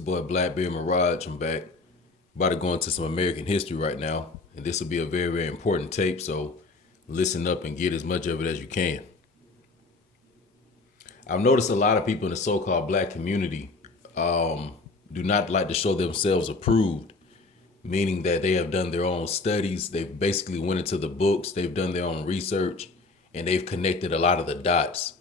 your boy Blackbeard Mirage. I'm back. About to go into some American history right now. And this will be a very, very important tape. So listen up and get as much of it as you can. I've noticed a lot of people in the so-called black community do not like to show themselves approved, meaning that they have done their own studies. They've basically went into the books. They've done their own research, and they've connected a lot of the dots.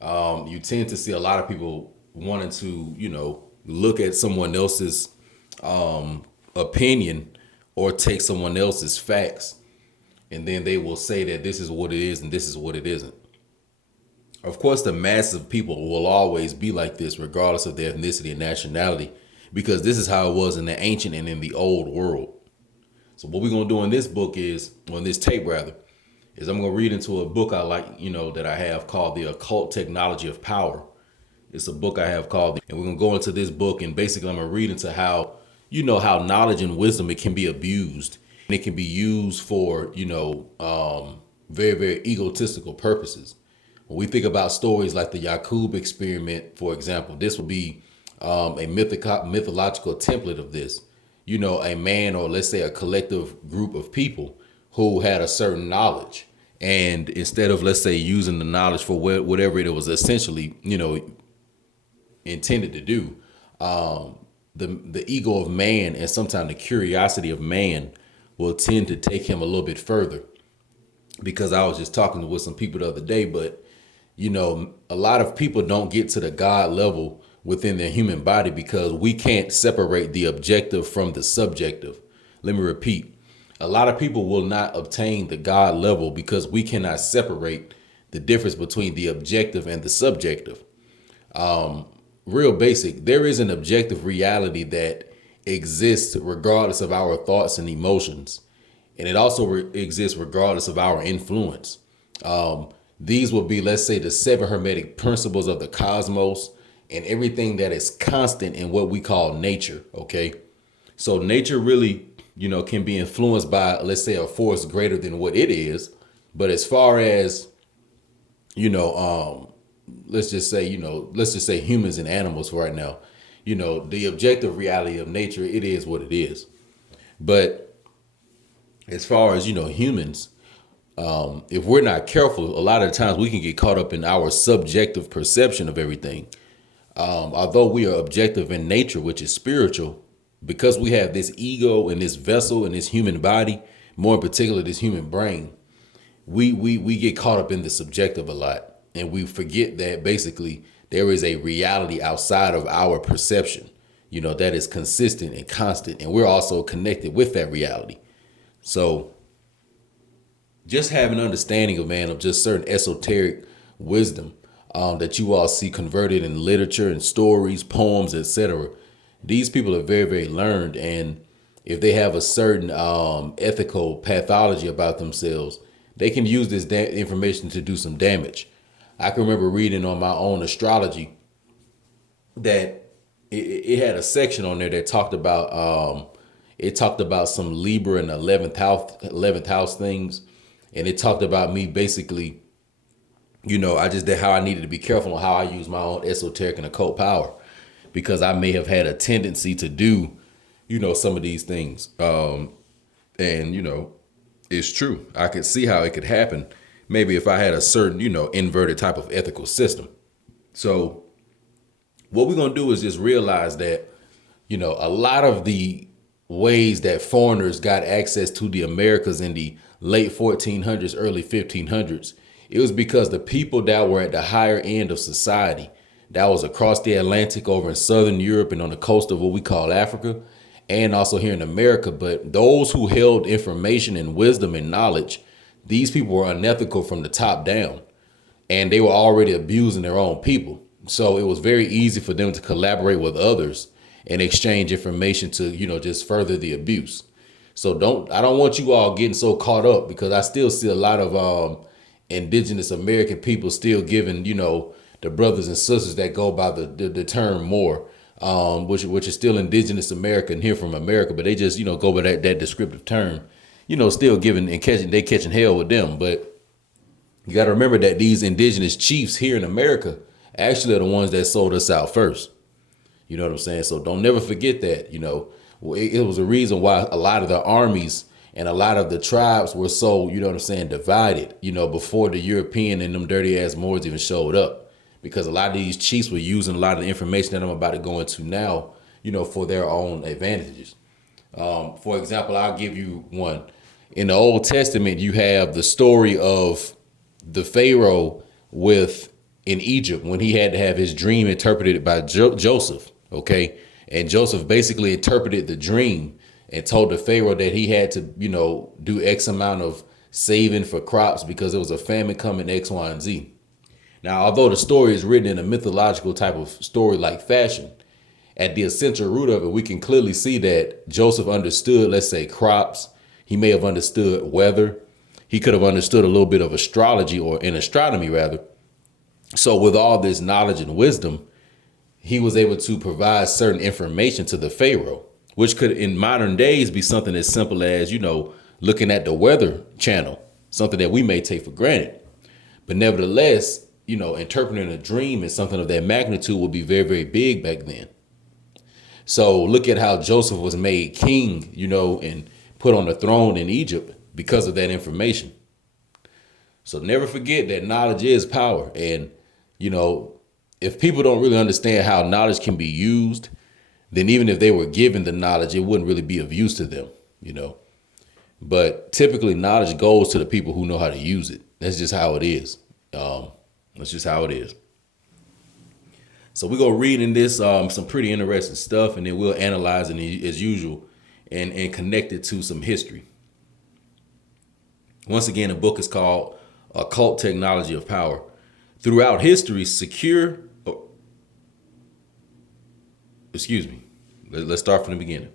You tend to see a lot of people wanting to, look at someone else's opinion or take someone else's facts, and then they will say that this is what it is and this is what it isn't. Of course, the masses of people will always be like this, regardless of their ethnicity and nationality, because this is how it was in the ancient and in the old world. So what we're going to do in this book is, on this tape rather, is I'm going to read into a book I like, that I have called The Occult Technology of Power. It's a book I have called, and we're going to go into this book, and basically I'm going to read into how, how knowledge and wisdom, it can be abused. And it can be used for, very, very egotistical purposes. When we think about stories like the Yakube Experiment, for example, this would be a mythological template of this. A man, or let's say a collective group of people who had a certain knowledge. And instead of, let's say, using the knowledge for whatever it was essentially, intended to do, the ego of man and sometimes the curiosity of man will tend to take him a little bit further. Because I was just talking with some people the other day, but a lot of people don't get to the God level within their human body because we can't separate the objective from the subjective. Let me repeat. A lot of people will not obtain the God level because we cannot separate the difference between the objective and the subjective. Real basic. There is an objective reality that exists regardless of our thoughts and emotions. And it also exists regardless of our influence. These will be, let's say, the 7 Hermetic principles of the cosmos and everything that is constant in what we call nature. Okay. So nature really, can be influenced by, let's say, a force greater than what it is. But as far as, let's just say humans and animals right now, the objective reality of nature, it is what it is. But as far as, humans, if we're not careful, a lot of the times we can get caught up in our subjective perception of everything. Although we are objective in nature, which is spiritual, because we have this ego and this vessel and this human body, more in particular, this human brain, we get caught up in the subjective a lot. And we forget that basically there is a reality outside of our perception, that is consistent and constant. And we're also connected with that reality. So just have an understanding of just certain esoteric wisdom that you all see converted in literature and stories, poems, etc. These people are very, very learned. And if they have a certain ethical pathology about themselves, they can use this information to do some damage. I can remember reading on my own astrology that it had a section on there that talked about some Libra and 11th house things. And it talked about me basically, I just did how I needed to be careful on how I use my own esoteric and occult power, because I may have had a tendency to do, some of these things. And, it's true. I could see how it could happen. Maybe if I had a certain, inverted type of ethical system. So what we're going to do is just realize that, a lot of the ways that foreigners got access to the Americas in the late 1400s, early 1500s, it was because the people that were at the higher end of society, that was across the Atlantic over in Southern Europe and on the coast of what we call Africa, and also here in America. But those who held information and wisdom and knowledge, these people were unethical from the top down, and they were already abusing their own people. So it was very easy for them to collaborate with others and exchange information to, just further the abuse. So I don't want you all getting so caught up, because I still see a lot of indigenous American people still giving, the brothers and sisters that go by the term more, which is still indigenous American here from America, but they just, go by that descriptive term, still giving and catching hell with them. But you got to remember that these indigenous chiefs here in America actually are the ones that sold us out first. You know what I'm saying? So don't never forget that, you know. It was a reason why a lot of the armies and a lot of the tribes were so, you know what I'm saying, divided, you know, before the European and them dirty ass Moors even showed up. Because a lot of these chiefs were using a lot of the information that I'm about to go into now, you know, for their own advantages. For example, I'll give you one. In the Old Testament, you have the story of the Pharaoh in Egypt when he had to have his dream interpreted by Joseph. Okay. And Joseph basically interpreted the dream and told the Pharaoh that he had to, you know, do X amount of saving for crops because there was a famine coming X, Y, and Z. Now, although the story is written in a mythological type of story-like fashion, at the essential root of it, we can clearly see that Joseph understood, let's say, crops. He may have understood weather. He could have understood a little bit of astrology, or in astronomy rather. So with all this knowledge and wisdom, he was able to provide certain information to the Pharaoh, which could in modern days be something as simple as, you know, looking at the weather channel, something that we may take for granted. But nevertheless, you know, interpreting a dream is something of that magnitude would be very, very big back then. So look at how Joseph was made king, you know, and put on the throne in Egypt because of that information. So never forget that knowledge is power. And, you know, if people don't really understand how knowledge can be used, then even if they were given the knowledge, it wouldn't really be of use to them, you know. But typically knowledge goes to the people who know how to use it. That's just how it is. That's just how it is. So we're going to read in this some pretty interesting stuff, and then we'll analyze it as usual and connect it to some history. Once again, the book is called Occult Technology of Power. Throughout history, let's start from the beginning.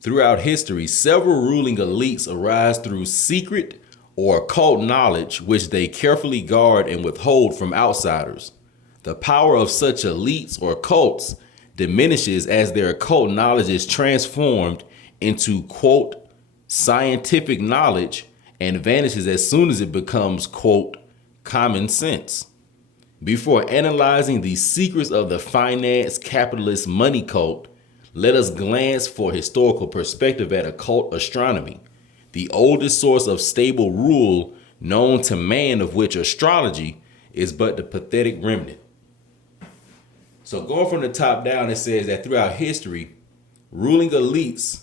Throughout history, several ruling elites arise through secret or occult knowledge which they carefully guard and withhold from outsiders. The power of such elites or cults diminishes as their occult knowledge is transformed into, quote, scientific knowledge, and vanishes as soon as it becomes, quote, common sense. Before analyzing the secrets of the finance capitalist money cult, let us glance for historical perspective at occult astronomy, the oldest source of stable rule known to man, of which astrology is but the pathetic remnant. So going from the top down, it says that throughout history, ruling elites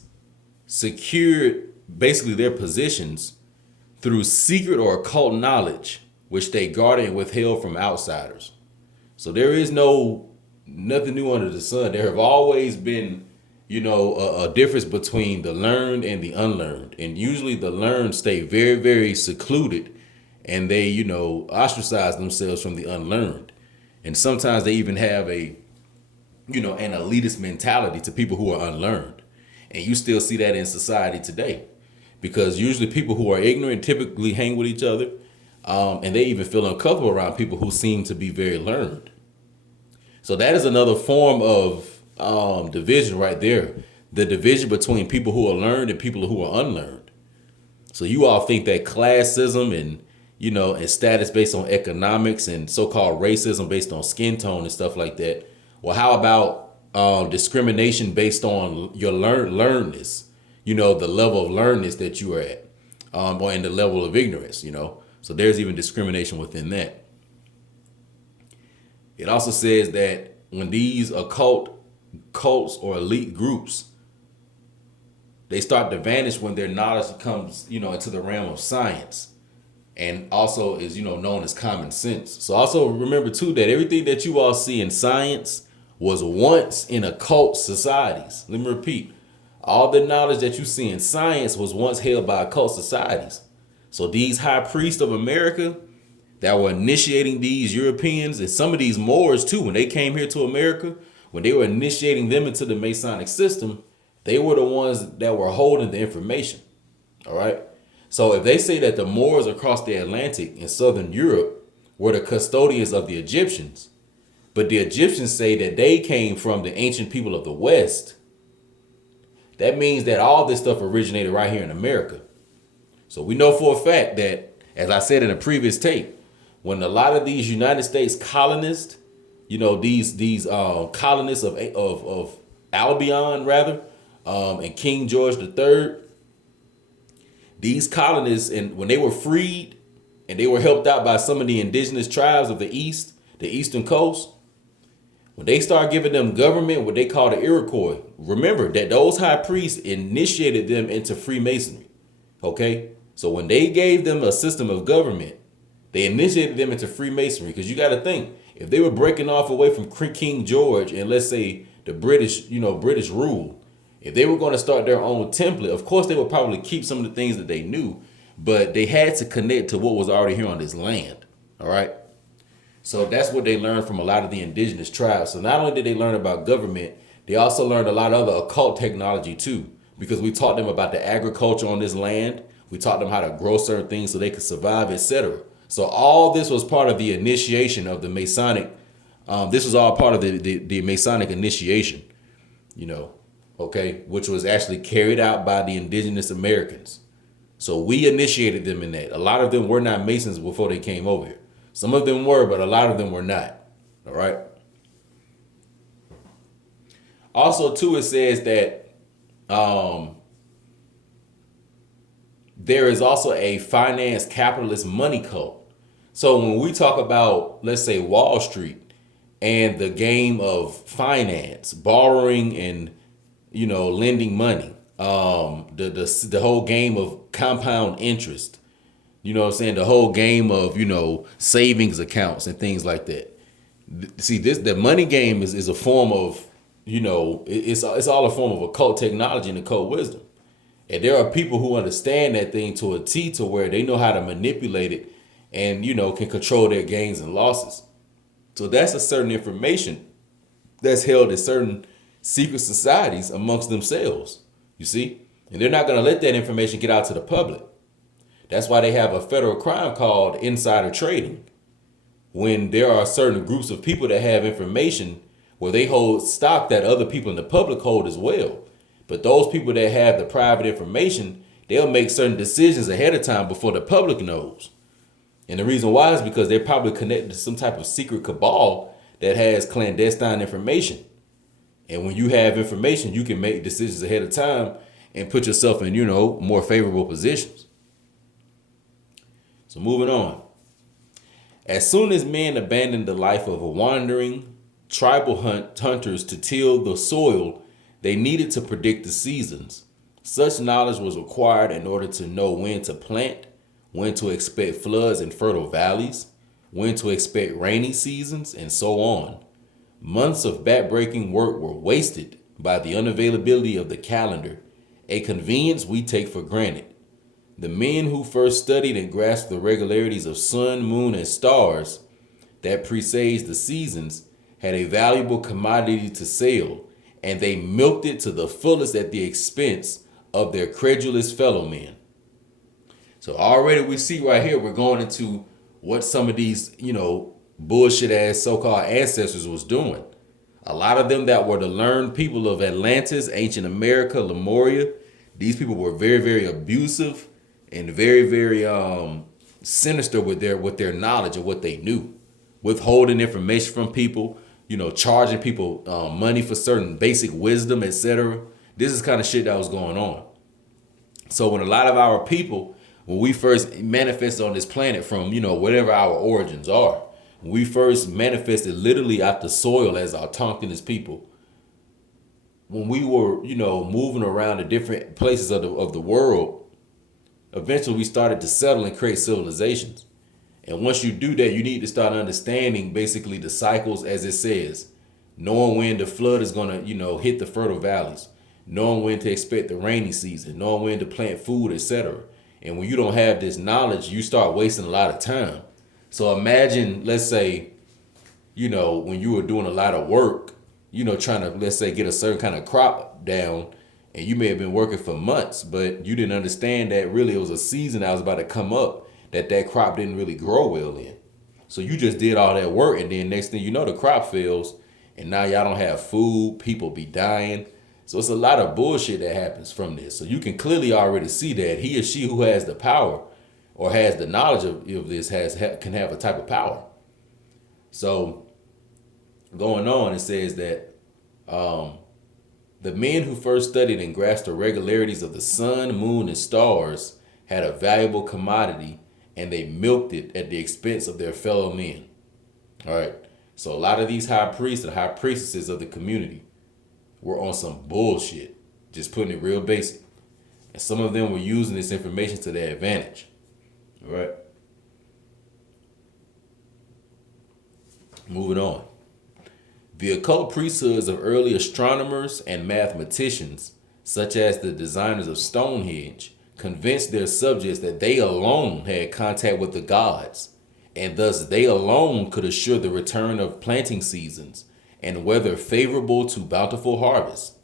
secured basically their positions through secret or occult knowledge, which they guarded and withheld from outsiders. So there is nothing new under the sun. There have always been, you know, a difference between the learned and the unlearned. And usually the learned stay very, very secluded, and they, you know, ostracize themselves from the unlearned. And sometimes they even have an elitist mentality to people who are unlearned. And you still see that in society today, because usually people who are ignorant typically hang with each other, and they even feel uncomfortable around people who seem to be very learned. So that is another form of division right there. The division between people who are learned and people who are unlearned. So you all think that classism and, you know, and status based on economics and so-called racism based on skin tone and stuff like that. Well, how about discrimination based on your learnedness? You know, the level of learnedness that you are at, or in the level of ignorance, you know. So there's even discrimination within that. It also says that when these occult cults or elite groups, they start to vanish when their knowledge comes, you know, into the realm of science, and also is, you know, known as common sense. So also remember too that everything that you all see in science was once in occult societies. Let me repeat. All the knowledge that you see in science was once held by occult societies. So these high priests of America that were initiating these Europeans, and some of these Moors too, when they came here to America, when they were initiating them into the Masonic system, they were the ones that were holding the information. All right. So if they say that the Moors across the Atlantic in Southern Europe were the custodians of the Egyptians, but the Egyptians say that they came from the ancient people of the West, that means that all this stuff originated right here in America. So we know for a fact that, as I said in a previous tape, when a lot of these United States colonists these colonists of Albion rather, and King George III. These colonists, and when they were freed and they were helped out by some of the indigenous tribes of the East, the Eastern Coast, when they start giving them government, what they call the Iroquois, remember that those high priests initiated them into Freemasonry. Okay? So when they gave them a system of government, they initiated them into Freemasonry. Because you got to think, if they were breaking off away from King George and let's say the British rule, if they were going to start their own template, of course they would probably keep some of the things that they knew, but they had to connect to what was already here on this land. All right. So that's what they learned from a lot of the indigenous tribes. So not only did they learn about government, they also learned a lot of other occult technology too, because we taught them about the agriculture on this land. We taught them how to grow certain things so they could survive, etc. So all this was part of the initiation of the Masonic. This was all part of the Masonic initiation, okay, which was actually carried out by the indigenous Americans. So we initiated them in that. A lot of them were not Masons before they came over here. Some of them were, but a lot of them were not. All right. Also, too, it says that there is also a finance capitalist money cult. So when we talk about, let's say, Wall Street and the game of finance, borrowing and lending money, the whole game of compound interest, the whole game of savings accounts and things like that. See, the money game is a form of it's all a form of occult technology and occult wisdom. And there are people who understand that thing to a T, to where they know how to manipulate it and can control their gains and losses. So that's a certain information that's held in certain secret societies amongst themselves, you see? And they're not going to let that information get out to the public. That's why they have a federal crime called insider trading. When there are certain groups of people that have information where they hold stock that other people in the public hold as well. But those people that have the private information, they'll make certain decisions ahead of time before the public knows. And the reason why is because they're probably connected to some type of secret cabal that has clandestine information. And when you have information, you can make decisions ahead of time and put yourself in, more favorable positions. So moving on. As soon as men abandoned the life of wandering tribal hunters to till the soil, they needed to predict the seasons. Such knowledge was required in order to know when to plant, when to expect floods in fertile valleys, when to expect rainy seasons, and so on. Months of backbreaking work were wasted by the unavailability of the calendar, a convenience we take for granted. The men who first studied and grasped the regularities of sun, moon, and stars that presaged the seasons had a valuable commodity to sell, and they milked it to the fullest at the expense of their credulous fellow men. So already we see right here, we're going into what some of these, bullshit ass so-called ancestors was doing. A lot of them that were the learned people of Atlantis, ancient America, Lemuria, these people were very, very abusive and very, very sinister with their knowledge of what they knew, withholding information from people, charging people money for certain basic wisdom, etc. This is kind of shit that was going on. So when a lot of our people, when we first manifested on this planet from, whatever our origins are, when we first manifested literally out the soil as autochthonous people, when we were, moving around to different places of the world, eventually we started to settle and create civilizations. And once you do that, you need to start understanding basically the cycles, as it says, knowing when the flood is going to, hit the fertile valleys, knowing when to expect the rainy season, knowing when to plant food, etc. And when you don't have this knowledge, you start wasting a lot of time. So imagine, let's say, when you were doing a lot of work, trying to, let's say, get a certain kind of crop down, and you may have been working for months, but you didn't understand that really it was a season that was about to come up that crop didn't really grow well in. So you just did all that work, and then next thing you know, the crop fails, and now y'all don't have food, people be dying. So it's a lot of bullshit that happens from this. So you can clearly already see that he or she who has the power or has the knowledge of this can have a type of power. So going on, it says that the men who first studied and grasped the regularities of the sun, moon, and stars had a valuable commodity, and they milked it at the expense of their fellow men. All right. So a lot of these high priests and high priestesses of the community were on some bullshit, just putting it real basic. And some of them were using this information to their advantage. All right. Moving on. The occult priesthoods of early astronomers and mathematicians, such as the designers of Stonehenge, convinced their subjects that they alone had contact with the gods, and thus they alone could assure the return of planting seasons and weather favorable to bountiful harvests.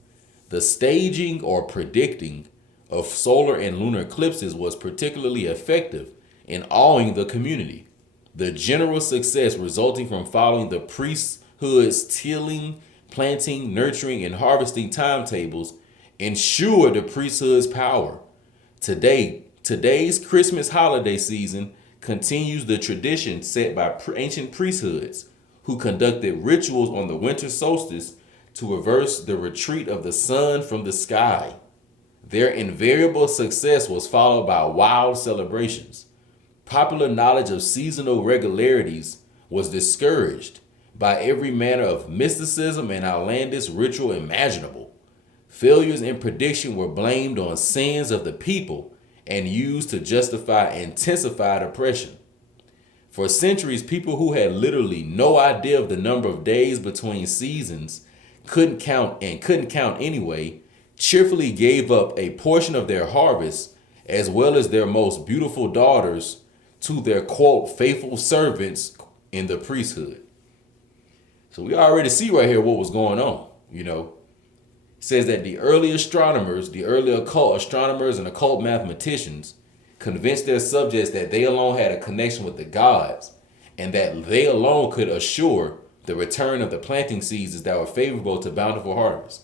The staging or predicting of solar and lunar eclipses was particularly effective in awing the community. The general success resulting from following the priesthood's tilling, planting, nurturing, and timetables ensured the priesthood's power. Today's Christmas holiday season continues the tradition set by ancient priesthoods who conducted rituals on the winter solstice to reverse the retreat of the sun from the sky. Their invariable success was followed by wild celebrations. Popular knowledge of seasonal regularities was discouraged by every manner of mysticism and outlandish ritual imaginable. Failures in prediction were blamed on sins of the people and used to justify intensified oppression. For centuries, people who had literally no idea of the number of days between seasons couldn't count anyway, cheerfully gave up a portion of their harvest as well as their most beautiful daughters to their, quote, faithful servants in the priesthood. So we already see right here what was going on, you know. It says that the early astronomers, the early occult astronomers and occult mathematicians convinced their subjects that they alone had a connection with the gods and that they alone could assure the return of the planting seasons that were favorable to bountiful harvest.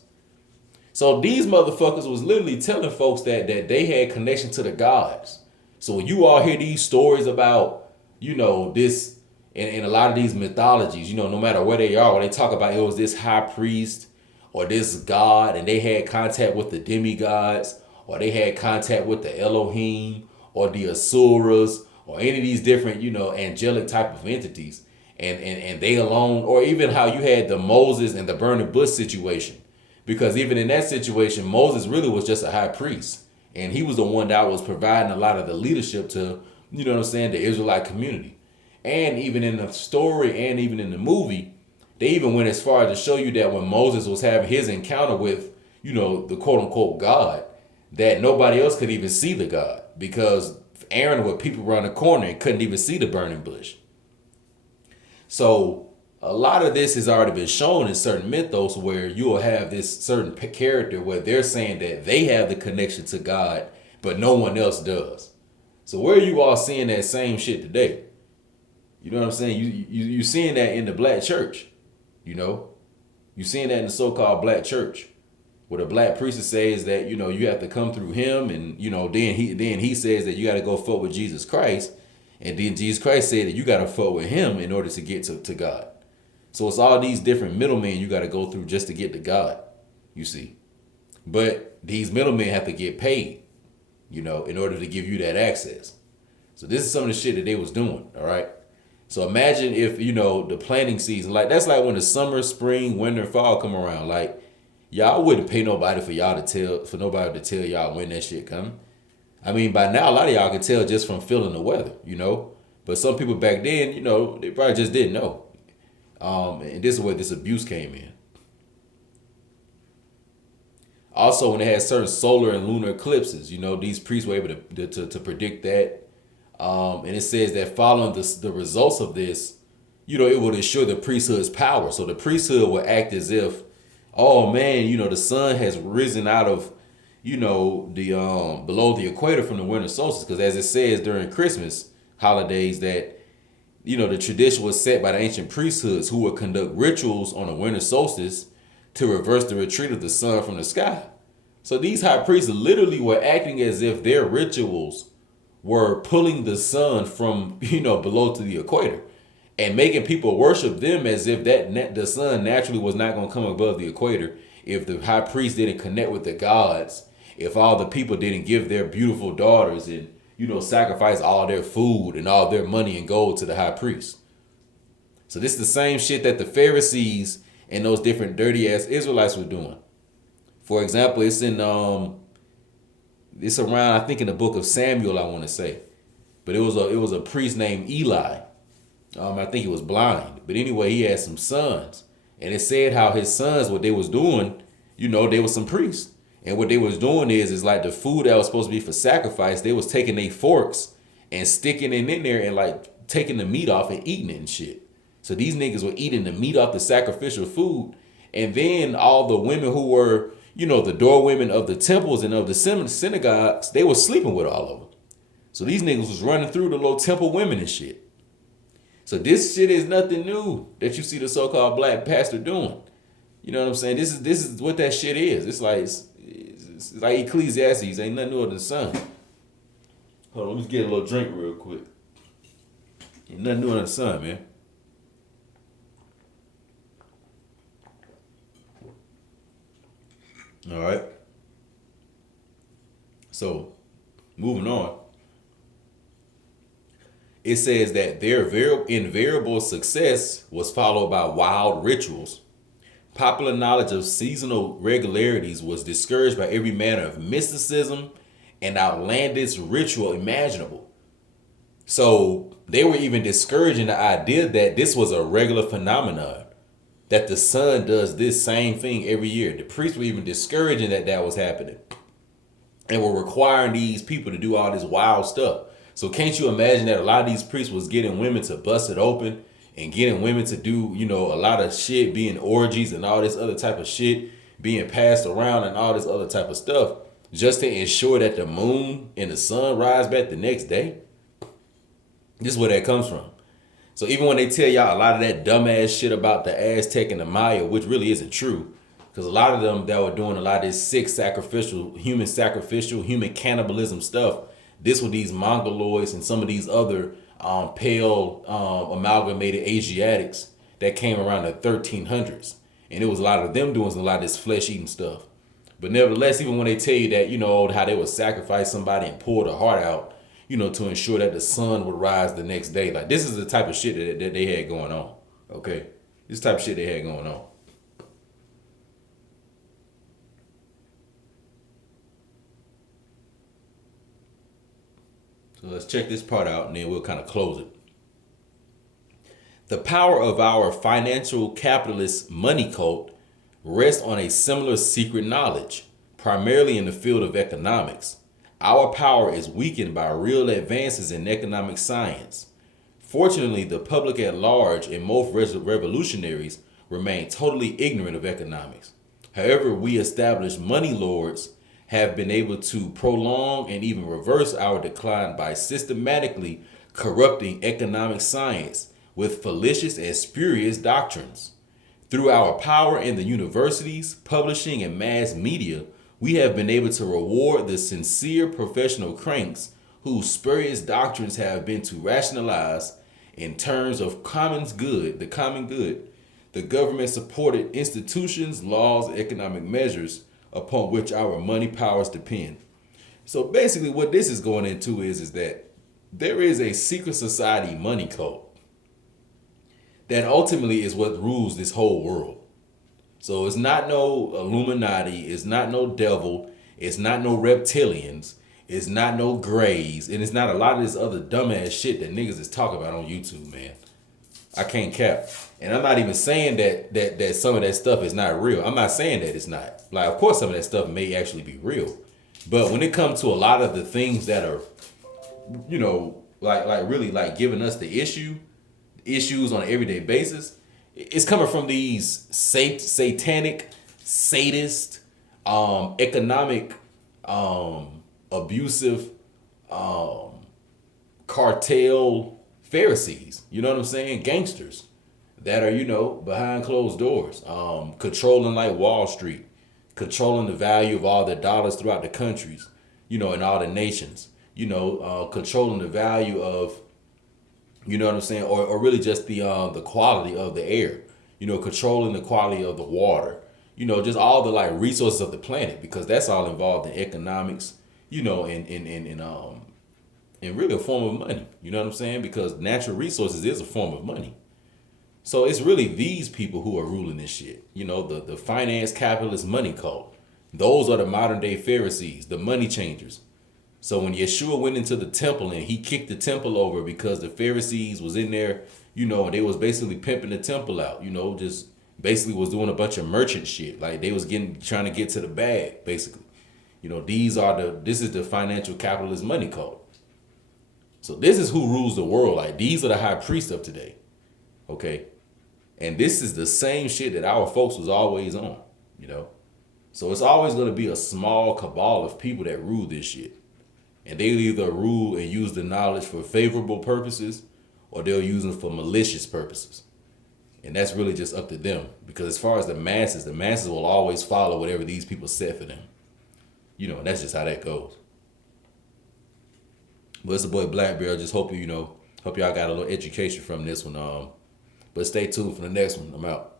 So these motherfuckers was literally telling folks that they had connection to the gods. So when you all hear these stories about, you know, this in a lot of these mythologies, you know, no matter where they are, when they talk about it was this high priest or this god and they had contact with the demigods or they had contact with the Elohim or the Asuras or any of these different, you know, angelic type of entities and they alone, or even how you had the Moses and the burning bush situation. Because even in that situation, Moses really was just a high priest. And he was the one that was providing a lot of the leadership to, you know what I'm saying, the Israelite community. And even in the story and even in the movie, they even went as far as to show you that when Moses was having his encounter with, you know, the quote unquote God, that nobody else could even see the God because Aaron would peep around the corner and couldn't even see the burning bush. So a lot of this has already been shown in certain mythos where you will have this certain character where they're saying that they have the connection to God, but no one else does. So where are you all seeing that same shit today? You know what I'm saying? You seeing that in the black church, you know? You seeing that in the so-called black church, where the black priest says that, you know, you have to come through him, and, you know, then he says that you got to go fuck with Jesus Christ, and then Jesus Christ said that you got to fuck with him in order to get to God. So it's all these different middlemen you got to go through just to get to God, you see. But these middlemen have to get paid, you know, in order to give you that access. So this is some of the shit that they was doing, all right? So imagine if, you know, the planting season, like that's like when the summer, spring, winter, fall come around. Like, y'all wouldn't pay nobody for nobody to tell y'all when that shit coming. I mean, by now, a lot of y'all can tell just from feeling the weather, you know. But some people back then, you know, they probably just didn't know. And this is where this abuse came in. Also, when they had certain solar and lunar eclipses, you know, these priests were able to predict that. And it says that following the results of this, you know, it would ensure the priesthood's power. So the priesthood would act as if, oh man, you know, the sun has risen out of, you know, the below the equator from the winter solstice. Because as it says during Christmas holidays that, you know, the tradition was set by the ancient priesthoods who would conduct rituals on the winter solstice to reverse the retreat of the sun from the sky. So these high priests literally were acting as if their rituals were pulling the sun from, you know, below to the equator. and making people worship them as if the sun naturally was not going to come above the equator if the high priest didn't connect with the gods, if all the people didn't give their beautiful daughters and sacrifice all their food and all their money and gold to the high priest. So this is the same shit that the Pharisees and those different dirty ass Israelites were doing. For example, it's around, I think, in the book of Samuel, I want to say, but it was a priest named Eli. I think he was blind, but anyway, he had some sons, and it said how his sons, what they was doing, they were some priests, and what they was doing is like the food that was supposed to be for sacrifice, they was taking their forks and sticking it in there and like taking the meat off and eating it and shit. So these niggas were eating the meat off the sacrificial food, and then all the women who were, the door women of the temples and of the synagogues, they were sleeping with all of them. So these niggas was running through the little temple women and shit. So this shit is nothing new that you see the so-called black pastor doing. You know what I'm saying? This is what that shit is. It's like Ecclesiastes. Ain't nothing newer than the sun. Hold on, let me get a little drink real quick. Ain't nothing newer than the sun, man. All right. So, moving on. It says that their invariable success was followed by wild rituals. Popular knowledge of seasonal regularities was discouraged by every manner of mysticism and outlandish ritual imaginable. So they were even discouraging the idea that this was a regular phenomenon, that the sun does this same thing every year. The priests were even discouraging that was happening, and were requiring these people to do all this wild stuff. So can't you imagine that a lot of these priests was getting women to bust it open and getting women to do, a lot of shit, being orgies and all this other type of shit being passed around and all this other type of stuff just to ensure that the moon and the sun rise back the next day? This is where that comes from. So even when they tell y'all a lot of that dumbass shit about the Aztec and the Maya, which really isn't true, because a lot of them that were doing a lot of this sick sacrificial, human cannibalism stuff, this with these Mongoloids and some of these other pale amalgamated Asiatics that came around the 1300s. And it was a lot of them doing a lot of this flesh-eating stuff. But nevertheless, even when they tell you that, how they would sacrifice somebody and pull the heart out, to ensure that the sun would rise the next day. Like, this is the type of shit that they had going on. Okay? This type of shit they had going on. So let's check this part out and then we'll kind of close it. The power of our financial capitalist money cult rests on a similar secret knowledge, primarily in the field of economics. Our power is weakened by real advances in economic science. Fortunately, the public at large and most revolutionaries remain totally ignorant of economics. However, we established money lords have been able to prolong and even reverse our decline by systematically corrupting economic science with fallacious and spurious doctrines. Through our power in the universities, publishing, and mass media, we have been able to reward the sincere professional cranks whose spurious doctrines have been to rationalize in terms of the common good, the government-supported institutions, laws, and economic measures upon which our money powers depend. So basically what this is going into is that there is a secret society money cult that ultimately is what rules this whole world. So it's not no Illuminati, it's not no devil, it's not no reptilians, it's not no grays, and it's not a lot of this other dumbass shit that niggas is talking about on YouTube, man. I can't cap. And I'm not even saying that some of that stuff is not real. I'm not saying that it's not. Like, of course, some of that stuff may actually be real. But when it comes to a lot of the things that are, like really like giving us the issues on an everyday basis, it's coming from these satanic, sadist, economic, abusive, cartel Pharisees, you know what I'm saying? Gangsters that are, behind closed doors, controlling like Wall Street, controlling the value of all the dollars throughout the countries, in all the nations, controlling the value of You know what I'm saying? Or really just the quality of the air. You know, controlling the quality of the water. You know, just all the like resources of the planet, because that's all involved in economics. You know, and really a form of money. You know what I'm saying? Because natural resources is a form of money. So it's really these people who are ruling this shit. You know, the finance capitalist money cult. Those are the modern day Pharisees, the money changers. So when Yeshua went into the temple and he kicked the temple over because the Pharisees was in there, you know, and they was basically pimping the temple out, you know, just basically was doing a bunch of merchant shit. Like they was trying to get to the bag, basically. You know, this is the financial capitalist money cult. So this is who rules the world. Like these are the high priests of today. Okay. And this is the same shit that our folks was always on, you know. So it's always going to be a small cabal of people that rule this shit. And they'll either rule and use the knowledge for favorable purposes, or they'll use them for malicious purposes. And that's really just up to them. Because as far as the masses will always follow whatever these people set for them. You know, and that's just how that goes. But it's the boy Blackbeard. I just hope y'all got a little education from this one. But stay tuned for the next one. I'm out.